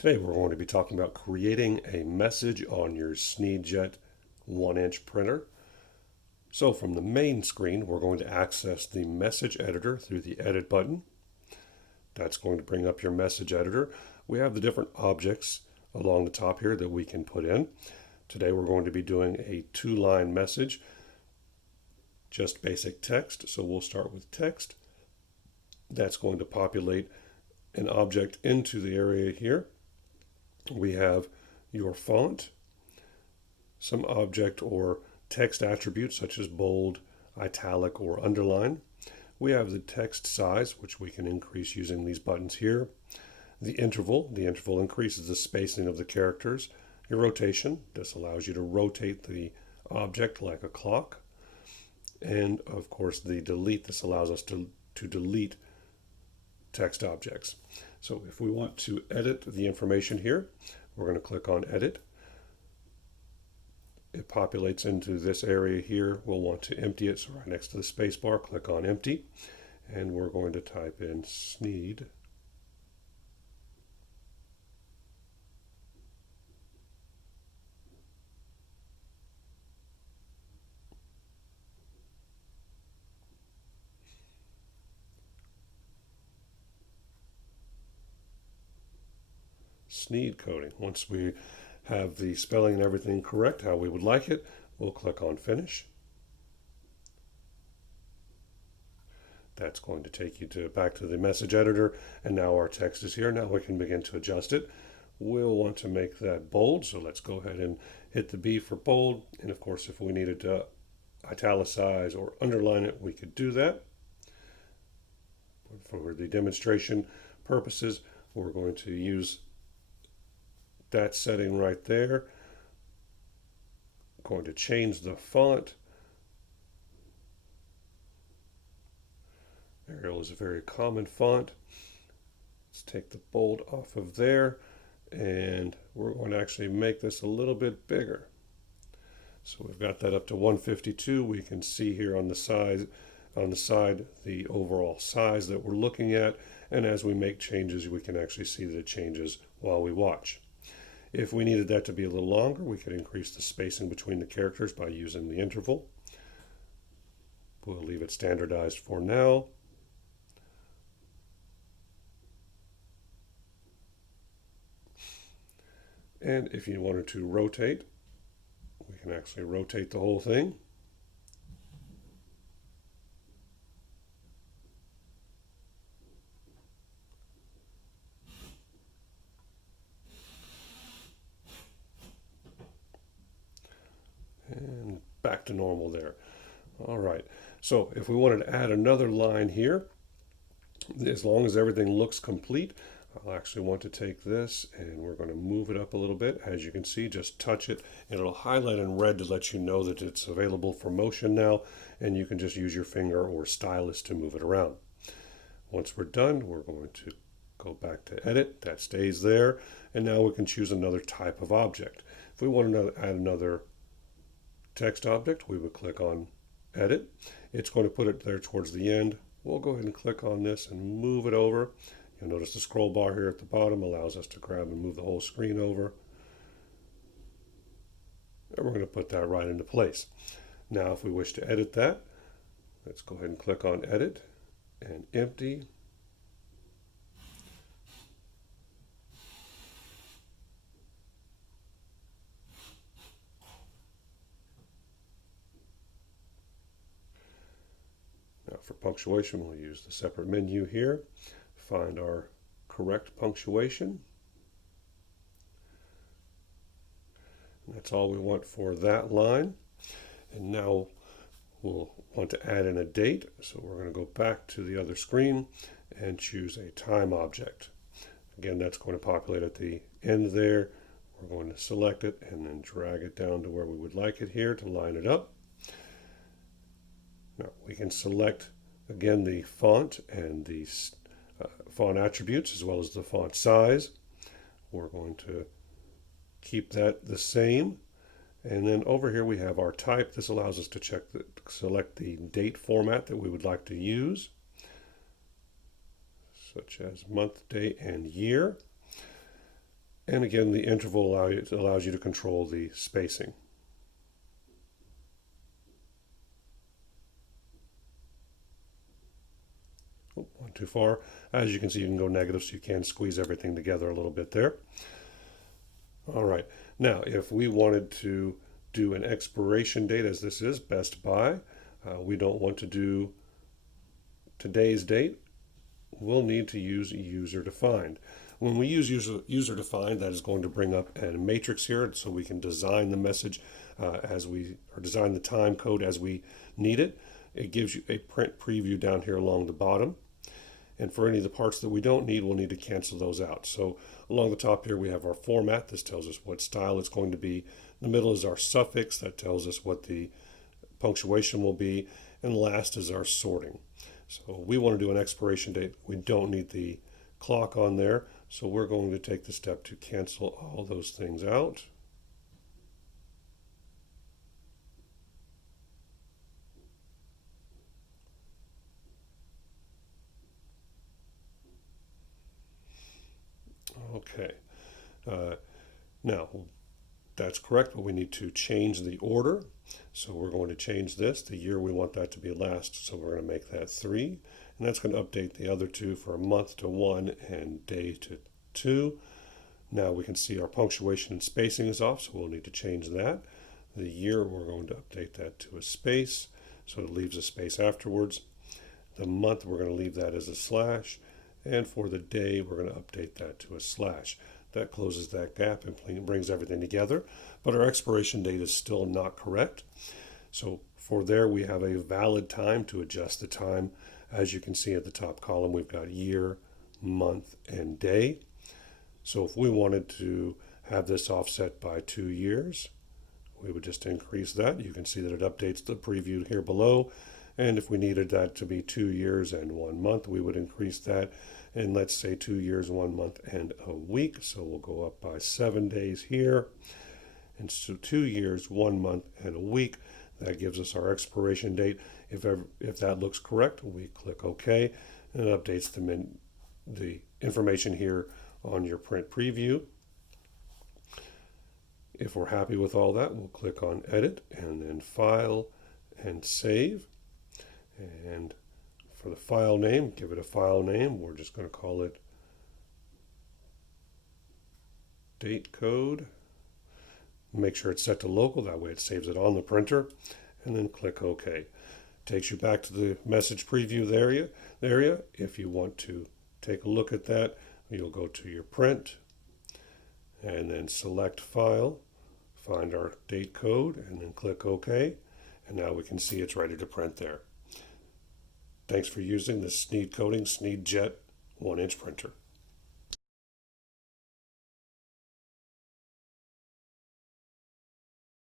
Today we're going to be talking about creating a message on your SNEED-JET 1-inch printer. So from the main screen, we're going to access the message editor through the edit button. That's going to bring up your message editor. We have the different objects along the top here that we can put in. Today we're going to be doing a 2-line message, just basic text. So we'll start with text. That's going to populate an object into the area here. We have your font, some object or text attributes such as bold, italic, or underline. We have the text size, which we can increase using these buttons here. The interval increases the spacing of the characters. Your rotation, this allows you to rotate the object like a clock. And of course the delete, this allows us to delete text objects. So if we want to edit the information here, we're going to click on edit. It populates into this area here. We'll want to empty it, so right next to the space bar, click on empty, and we're going to type in SNEED. SNEED coding. Once we have the spelling and everything correct, how we would like it, we'll click on finish. That's going to take you back to the message editor, and now our text is here. Now we can begin to adjust it. We'll want to make that bold, so let's go ahead and hit the B for bold, and of course if we needed to italicize or underline it, we could do that. For the demonstration purposes, we're going to use that setting right there. I'm going to change the font. Arial is a very common font. Let's take the bold off of there, and we're going to actually make this a little bit bigger. So we've got that up to 152. We can see here on the side the overall size that we're looking at, and as we make changes we can actually see that it changes while we watch. If we needed that to be a little longer, we could increase the spacing between the characters by using the interval. We'll leave it standardized for now. And if you wanted to rotate, we can actually rotate the whole thing. And back to normal there. All right, so if we wanted to add another line here, as long as everything looks complete, I'll actually want to take this and we're going to move it up a little bit. As you can see, just touch it and it'll highlight in red to let you know that it's available for motion now, and you can just use your finger or stylus to move it around. Once we're done, we're going to go back to edit. That stays there, and now we can choose another type of object. If we want to add another text object, we would click on edit. It's going to put it there towards the end. We'll go ahead and click on this and move it over. You'll notice the scroll bar here at the bottom allows us to grab and move the whole screen over. And we're going to put that right into place. Now if we wish to edit that, let's go ahead and click on edit and empty. Now for punctuation, we'll use the separate menu here, find our correct punctuation. And that's all we want for that line. And now we'll want to add in a date, so we're going to go back to the other screen and choose a time object. Again, that's going to populate at the end there. We're going to select it and then drag it down to where we would like it here to line it up. Now we can select again the font and the font attributes as well as the font size. We're going to keep that the same, and then over here we have our type. This allows us to select the date format that we would like to use, such as month, day, and year. And again, the interval allows you to control the spacing. Oh, went too far. As you can see, you can go negative, so you can squeeze everything together a little bit there. All right. Now, if we wanted to do an expiration date, as this is Best Buy, we don't want to do today's date. We'll need to use user defined. When we use user defined, that is going to bring up a matrix here so we can design the message or design the time code as we need it. It gives you a print preview down here along the bottom. And for any of the parts that we don't need, we'll need to cancel those out. So along the top here, we have our format. This tells us what style it's going to be. In the middle is our suffix. That tells us what the punctuation will be. And last is our sorting. So we want to do an expiration date. We don't need the clock on there. So we're going to take the step to cancel all those things out. Okay. Now, that's correct, but we need to change the order. So we're going to change this. The year we want that to be last, so we're going to make that 3. And that's going to update the other two for month to 1 and day to 2. Now we can see our punctuation and spacing is off, so we'll need to change that. The year, we're going to update that to a space, so it leaves a space afterwards. The month, we're going to leave that as a slash. And for the day, we're going to update that to a slash. That closes that gap and brings everything together. But our expiration date is still not correct. So for there, we have a valid time to adjust the time. As you can see at the top column, we've got year, month, and day. So if we wanted to have this offset by 2 years, we would just increase that. You can see that it updates the preview here below. And if we needed that to be 2 years and 1 month, we would increase that. And let's say 2 years, 1 month, and a week. So we'll go up by 7 days here. And so 2 years, 1 month, and a week. That gives us our expiration date. If that looks correct, we click OK. And it updates the information here on your print preview. If we're happy with all that, we'll click on Edit and then File and Save. And for the file name, give it a file name. We're just going to call it date code. Make sure it's set to local, that way it saves it on the printer, and then click OK. Takes you back to the message preview area. If you want to take a look at that, you'll go to your print and then select file, find our date code, and then click OK. And now we can see it's ready to print there. Thanks for using the SNEED Coding SNEED-JET 1-inch printer.